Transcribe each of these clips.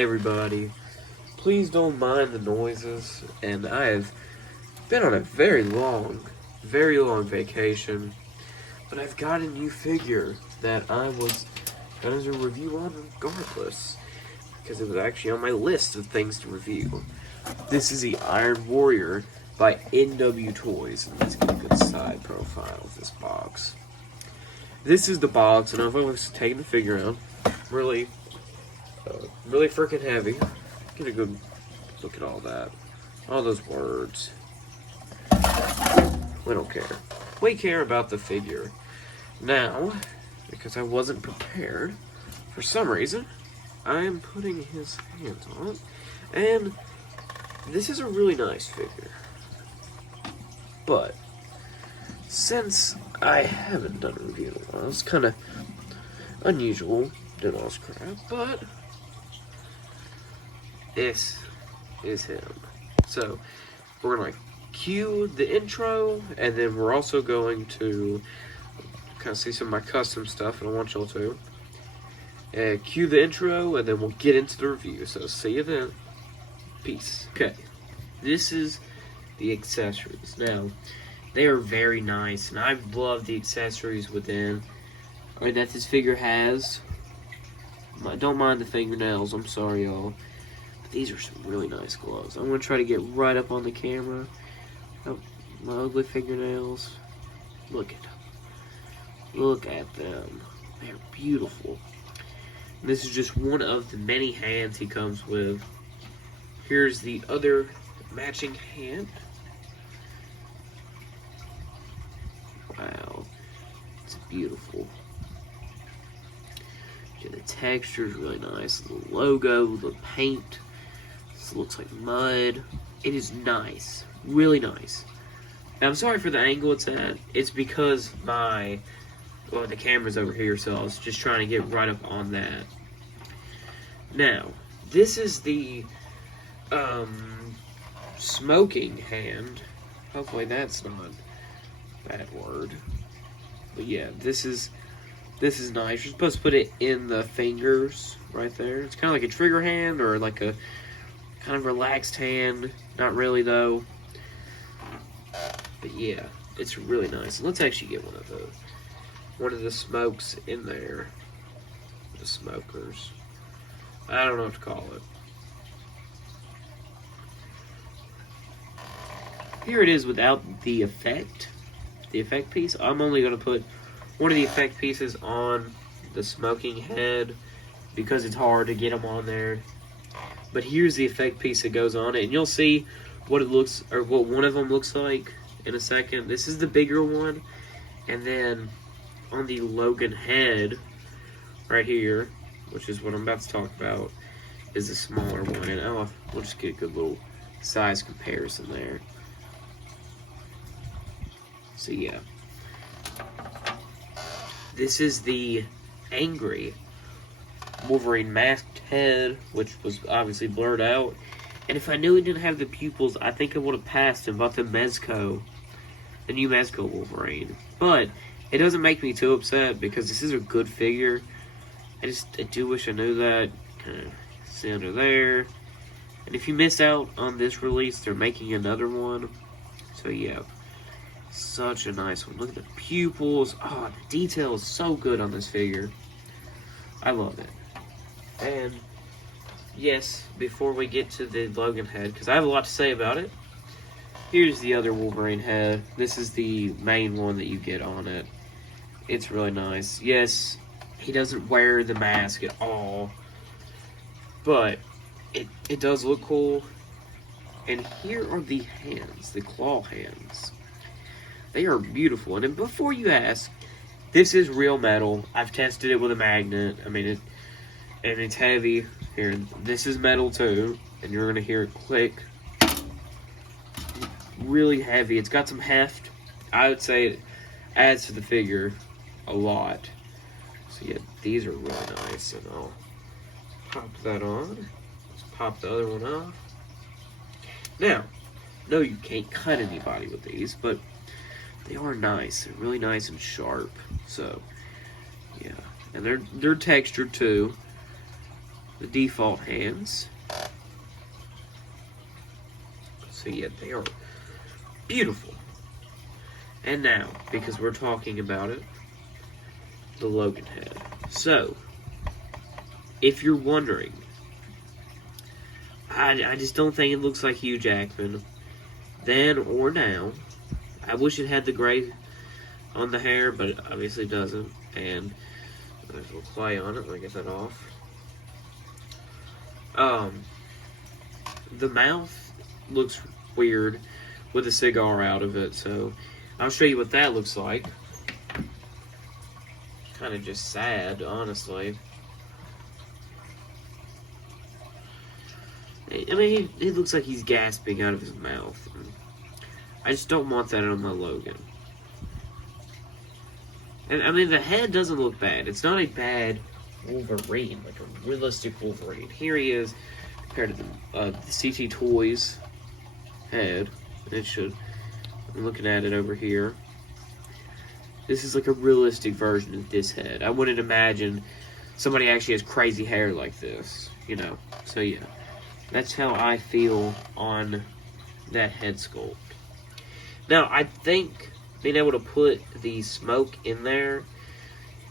Hey everybody, please don't mind the noises, and I have been on a very long vacation, but I've got a new figure that I was going to review on regardless, because it was actually on my list of things to review. This is the Iron Warrior by NW Toys, and let's get a good side profile of this box. This is the box, and I've always taken the figure out. Really freaking heavy. Get a good look at all that. All those words. We don't care. We care about the figure. Now, because I wasn't prepared, for some reason, I am putting his hands on it. And this is a really nice figure. But, since I haven't done a review in a while, it's kind of unusual doing all this crap, but this is him. So, we're going to cue the intro, and then we're also going to kind of see some of my custom stuff, and I want y'all to. Cue the intro, and then we'll get into the review. So, see you then. Peace. Okay, this is the accessories. Now, they are very nice, and I love the accessories within, or that this figure has. Don't mind the fingernails, I'm sorry, y'all. But these are some really nice gloves. I'm going to try to get right up on the camera. Oh, my ugly fingernails. Look at them. Look at them. They're beautiful. And this is just one of the many hands he comes with. Here's the other matching hand. Wow. It's beautiful. Yeah, the texture is really nice. The logo, the paint. This looks like mud. It is nice. Really nice. Now, I'm sorry for the angle it's at. It's because the camera's over here, so I was just trying to get right up on that. Now, this is the smoking hand. Hopefully that's not a bad word. But yeah, this is nice. You're supposed to put it in the fingers right there. It's kind of like a trigger hand or like a kind of relaxed hand. Not really though. But yeah, it's really nice. Let's actually get one of the smokes in there. The smokers. I don't know what to call it. Here it is without the effect piece. I'm only going to put one of the effect pieces on the smoking head because it's hard to get them on there. But here's the effect piece that goes on it, and you'll see what it looks, or what one of them looks like in a second. This is the bigger one, and then on the Logan head right here, which is what I'm about to talk about, is the smaller one. And we'll just get a good little size comparison there. So yeah, this is the angry Wolverine masked head, which was obviously blurred out. And if I knew he didn't have the pupils, I think I would have passed him about the new Mezco Wolverine. But it doesn't make me too upset because this is a good figure. I do wish I knew that. Kind of see under there. And if you missed out on this release, they're making another one. So yeah. Such a nice one. Look at the pupils. Oh, the detail is so good on this figure. I love it. And yes, before we get to the Logan head, because I have a lot to say about it, here's the other Wolverine head. This is the main one that you get on it. It's really nice. Yes, he doesn't wear the mask at all, but it does look cool. And here are the hands, the claw hands. They are beautiful. And before you ask, this is real metal. I've tested it with a magnet. I mean, it's heavy. Here, this is metal too. And you're going to hear it click. Really heavy. It's got some heft. I would say it adds to the figure a lot. So yeah, these are really nice. And I'll pop that on. Let's pop the other one off. Now, no, you can't cut anybody with these, but they are nice. They're really nice and sharp. So, yeah. And they're textured too. the default hands. So yeah, they are beautiful. And now, because we're talking about it, the Logan head. So, if you're wondering, I just don't think it looks like Hugh Jackman, then or now. I wish it had the gray on the hair, but it obviously doesn't. And there's a little clay on it. Let me get that off. The mouth looks weird with a cigar out of it, so I'll show you what that looks like. Kind of just sad, honestly. I mean, it looks like he's gasping out of his mouth. I just don't want that on my Logan. And I mean, the head doesn't look bad. It's not a bad Wolverine, like a realistic Wolverine. Here he is compared to the CT Toys head. It should. I'm looking at it over here. This is like a realistic version of this head. I wouldn't imagine somebody actually has crazy hair like this, you know. So yeah, that's how I feel on that head sculpt. Now, I think being able to put the smoke in there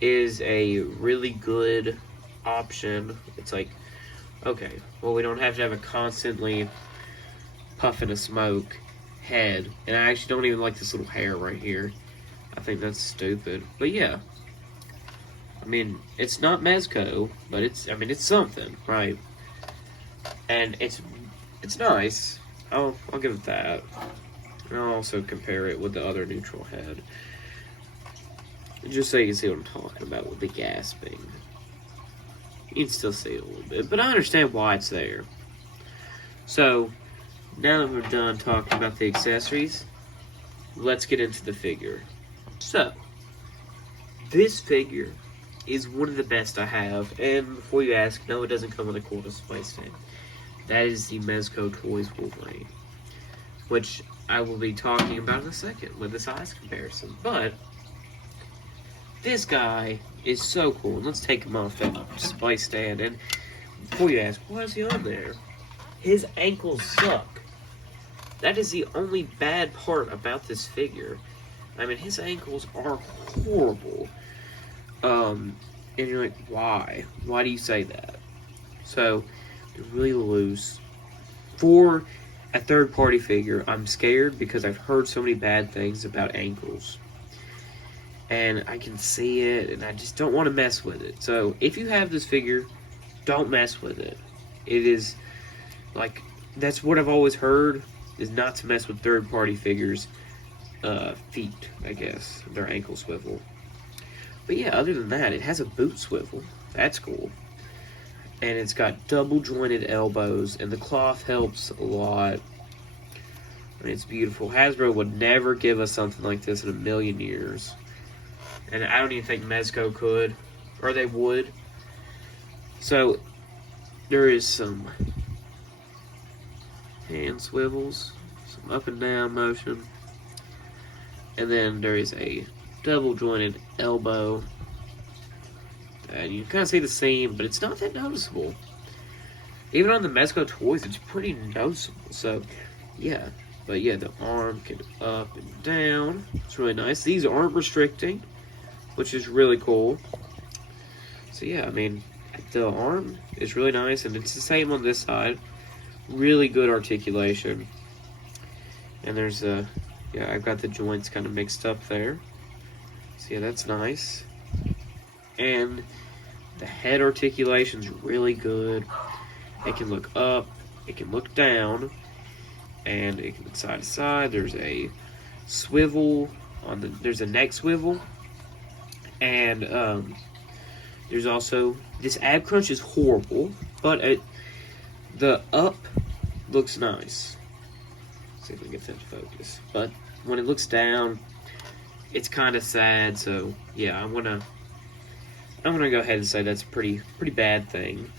is a really good option. It's like, okay, well, we don't have to have a constantly puffing a smoke head. And I actually don't even like this little hair right here. I think that's stupid. But yeah, I mean, it's not Mezco, but it's something, right? And it's nice. I'll give it that. And I'll also compare it with the other neutral head. Just so you can see what I'm talking about with the gasping. You can still see it a little bit, but I understand why it's there. So, now that we're done talking about the accessories, let's get into the figure. So, this figure is one of the best I have, and before you ask, no, it doesn't come with a cool display stand. That is the Mezco Toys Wolverine, which I will be talking about in a second with the size comparison. But this guy is so cool. Let's take him off that display stand. And before you ask, why is he on there? His ankles suck. That is the only bad part about this figure. I mean, his ankles are horrible. And you're like, why? Why do you say that? So, they're really loose. For a third-party figure, I'm scared because I've heard so many bad things about ankles. And I can see it, and I just don't want to mess with it. So, if you have this figure, don't mess with it. It is, like, that's what I've always heard, is not to mess with third-party figures' feet, I guess. Their ankle swivel. But yeah, other than that, it has a boot swivel. That's cool. And it's got double-jointed elbows, and the cloth helps a lot. I mean, it's beautiful. Hasbro would never give us something like this in a million years. And I don't even think Mezco could, or they would. So, there is some hand swivels, some up and down motion. And then there is a double-jointed elbow. And you can kind of see the seam, but it's not that noticeable. Even on the Mezco toys, it's pretty noticeable. So, yeah. But yeah, the arm can up and down. It's really nice. These aren't restricting, which is really cool. So yeah, I mean, the arm is really nice, and it's the same on this side. Really good articulation. And there's a, yeah, I've got the joints kind of mixed up there. So yeah, that's nice. And the head articulation's really good. It can look up, it can look down, and it can look side to side. There's a swivel on the, there's a neck swivel, and there's also, this ab crunch is horrible, but the up looks nice. Let's see if we can get that to focus. But when it looks down, it's kind of sad. So yeah, I'm gonna go ahead and say that's a pretty bad thing.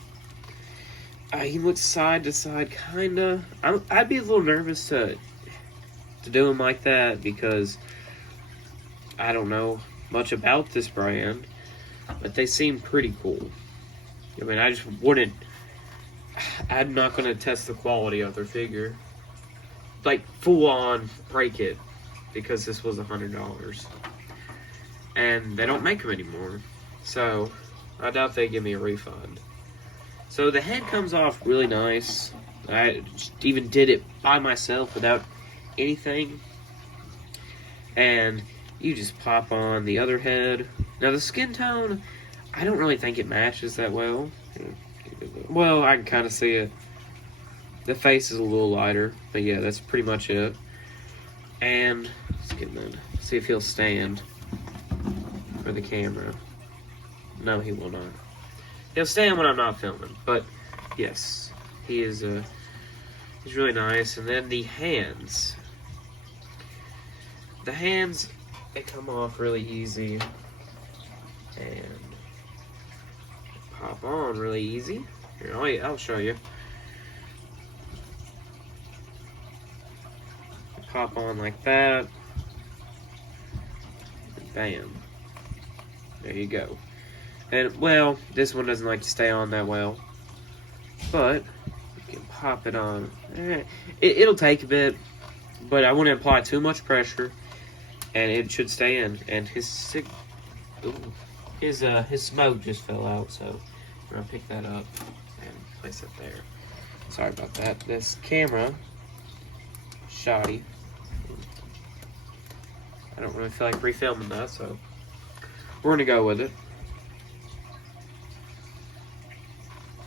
He looks side to side, kinda. I'd be a little nervous to do him like that because I don't know much about this brand, but they seem pretty cool. I mean, I just wouldn't I'm not going to test the quality of their figure. Like, full on break it. Because this was $100. And they don't make them anymore. So, I doubt they give me a refund. So, the head comes off really nice. I just even did it by myself without anything. And you just pop on the other head. Now, the skin tone, I don't really think it matches that well. Well, I can kind of see it. The face is a little lighter. But yeah, that's pretty much it. And let's get that. See if he'll stand for the camera. No, he will not. He'll stand when I'm not filming. But yes, he is. He's really nice. And then the hands. The hands, they come off really easy. And pop on really easy. Here, I'll show you. Pop on like that. Bam. There you go. And, well, this one doesn't like to stay on that well. But, you can pop it on. It'll take a bit, but I wouldn't apply too much pressure. And it should stay in. And his smoke just fell out, so I'm going to pick that up and place it there. Sorry about that. This camera, shoddy. I don't really feel like refilming that, so we're gonna go with it.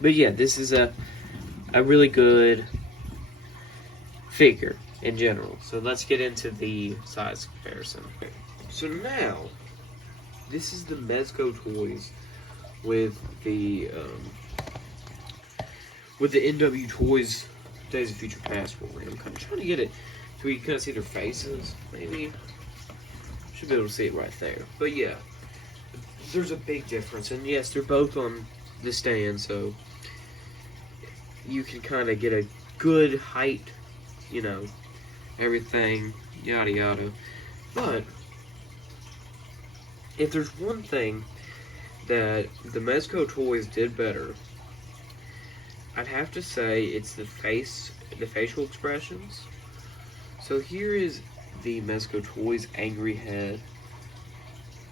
But yeah, this is a really good figure in general. So let's get into the size comparison. So now, this is the Mezco toys with the NW Toys Days of Future Past Wolverine. I'm kind of trying to get it so we can kind of see their faces, maybe. Should be able to see it right there. But yeah, there's a big difference. And yes, they're both on the stand, so you can kind of get a good height, you know, everything, yada yada. But if there's one thing that the Mezco toys did better, I'd have to say it's the facial expressions. So here is the Mezco Toys angry head.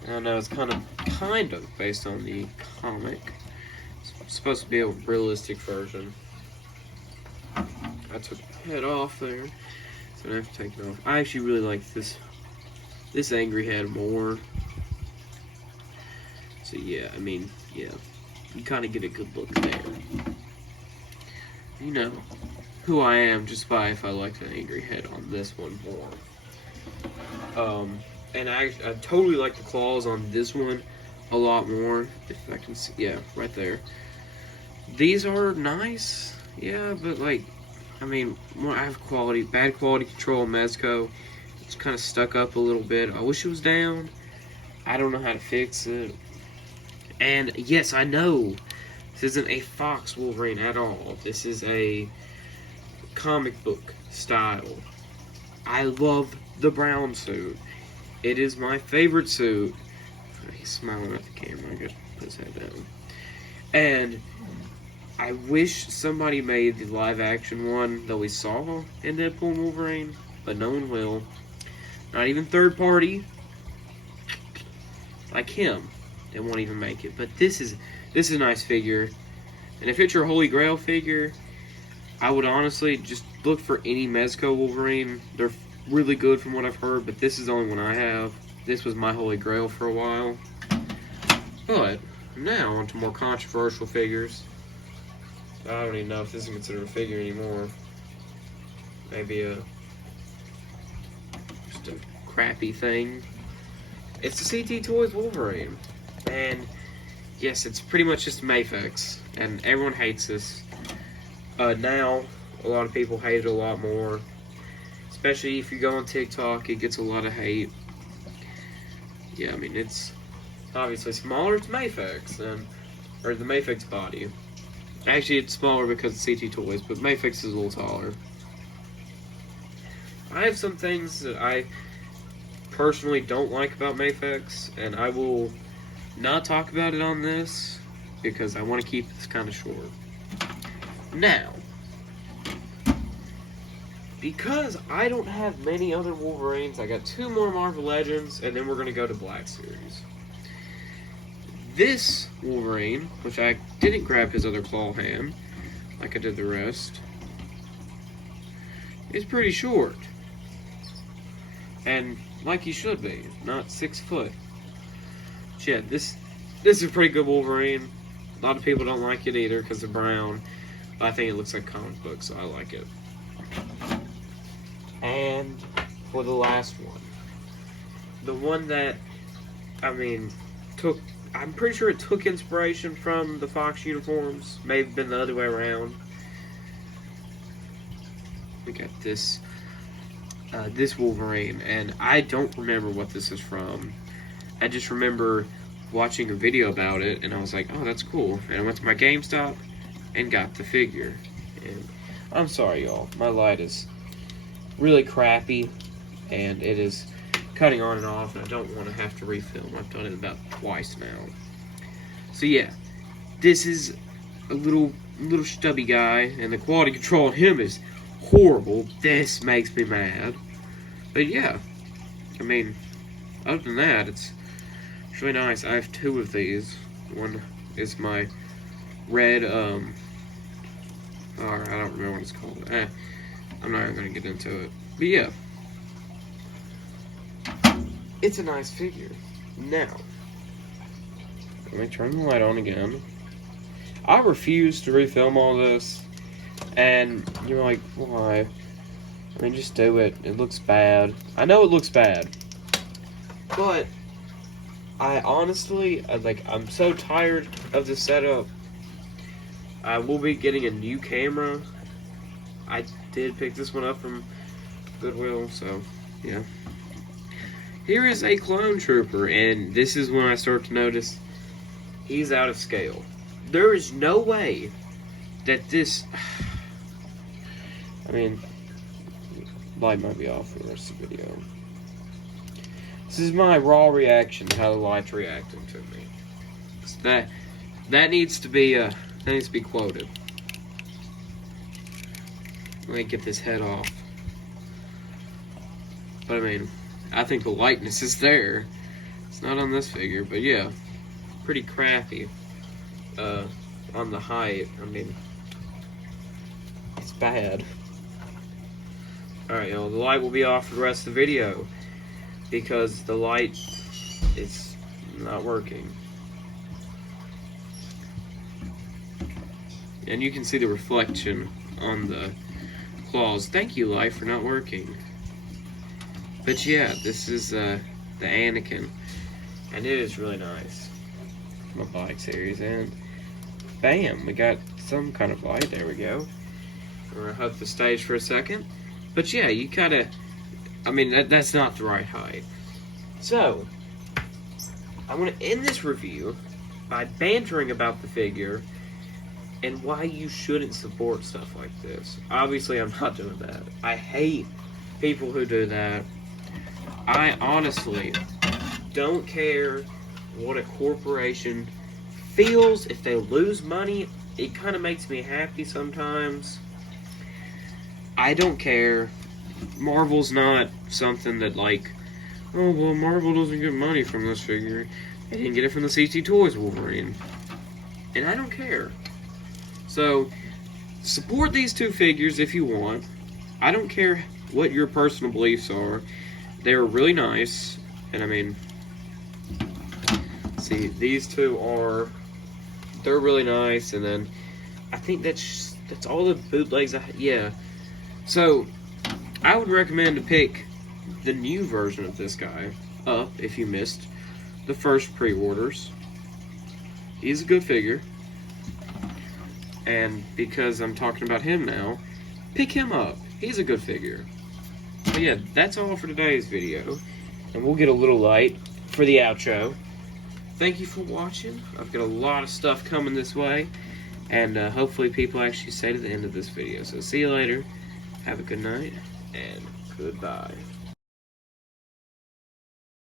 I don't know, it's kind of based on the comic. It's supposed to be a realistic version. I took the head off there, so I have to take it off. I actually really like this angry head more. So yeah, I mean, yeah, you kind of get a good look there. You know who I am just by if I like the angry head on this one more. And I totally like the claws on this one a lot more. If I can see, yeah, right there. These are nice, yeah, but like, I mean, I have bad quality control on Mezco. It's kind of stuck up a little bit. I wish it was down. I don't know how to fix it. And yes, I know this isn't a Fox Wolverine at all. This is a comic book style. I love the brown suit. It is my favorite suit. He's smiling at the camera. I gotta put his head down. And I wish somebody made the live action one that we saw in Deadpool and Wolverine, but no one will. Not even third party. Like him. They won't even make it. But this is a nice figure. And if it's your Holy Grail figure, I would honestly just look for any Mezco Wolverine. They're really good from what I've heard, but this is the only one I have. This was my Holy Grail for a while. But now on to more controversial figures. I don't even know if this is considered a figure anymore. Maybe just a crappy thing. It's the CT Toys Wolverine. And yes, it's pretty much just Mafex. And everyone hates this. Now, a lot of people hate it a lot more. Especially if you go on TikTok, it gets a lot of hate. Yeah, I mean, it's obviously smaller. It's Mafex, or the Mafex body. Actually, it's smaller because it's CT Toys, but Mafex is a little taller. I have some things that I personally don't like about Mafex, and I will not talk about it on this because I want to keep this kind of short. Now, because I don't have many other Wolverines, I got 2 more Marvel Legends, and then we're going to go to Black Series. This Wolverine, which I didn't grab his other claw hand, like I did the rest, is pretty short. And like he should be, not 6 foot. But yeah, this is a pretty good Wolverine. A lot of people don't like it either because of brown. But I think it looks like comic book, so I like it. And for the last one. The one that, I'm pretty sure it took inspiration from the Fox uniforms. May have been the other way around. We got this Wolverine, and I don't remember what this is from. I just remember watching a video about it, and I was like, oh, that's cool. And I went to my GameStop and got the figure. And I'm sorry, y'all. My light is really crappy, and it is cutting on and off, and I don't want to have to refilm. I've done it about twice now. So yeah, this is a little stubby guy, and the quality control on him is horrible. This makes me mad. But yeah, other than that, it's really nice. I have 2 of these. One is my red, I don't remember what it's called. I'm not even going to get into it. But yeah, it's a nice figure. Now, let me turn the light on again. I refuse to refilm all this. And you're like, why? Just do it. It looks bad. I know it looks bad. But I honestly, I'm so tired of the setup. I will be getting a new camera. I did pick this one up from Goodwill, so yeah. Here is a clone trooper, and this is when I start to notice he's out of scale. There is no way that this... light might be off for the rest of the video. This is my raw reaction to how the light's reacting to me. So that needs to be quoted. Let me get this head off. But I think the lightness is there. It's not on this figure, but yeah, pretty crappy on the height. It's bad. Alright, y'all, the light will be off for the rest of the video because the light is not working. And you can see the reflection on the claws. Thank you, light, for not working. But yeah, this is the Anakin, and it is really nice. My Black Series, and bam, we got some kind of light. There we go. We're gonna hug the stage for a second. But yeah, you gotta, that's not the right height. So, I want to end this review by bantering about the figure and why you shouldn't support stuff like this. Obviously, I'm not doing that. I hate people who do that. I honestly don't care what a corporation feels. If they lose money, it kind of makes me happy sometimes. I don't care. Marvel's not something that oh, well, Marvel doesn't get money from this figure. They didn't get it from the CT Toys Wolverine. And I don't care. So, support these 2 figures if you want. I don't care what your personal beliefs are. They're really nice. And see, these 2 they're really nice. And then, I think that's all the bootlegs yeah. So, I would recommend to pick the new version of this guy up if you missed the first pre-orders. He's a good figure. And because I'm talking about him now, pick him up. He's a good figure. But yeah, that's all for today's video. And we'll get a little light for the outro. Thank you for watching. I've got a lot of stuff coming this way. And hopefully people actually stay to the end of this video. So see you later. Have a good night, and goodbye.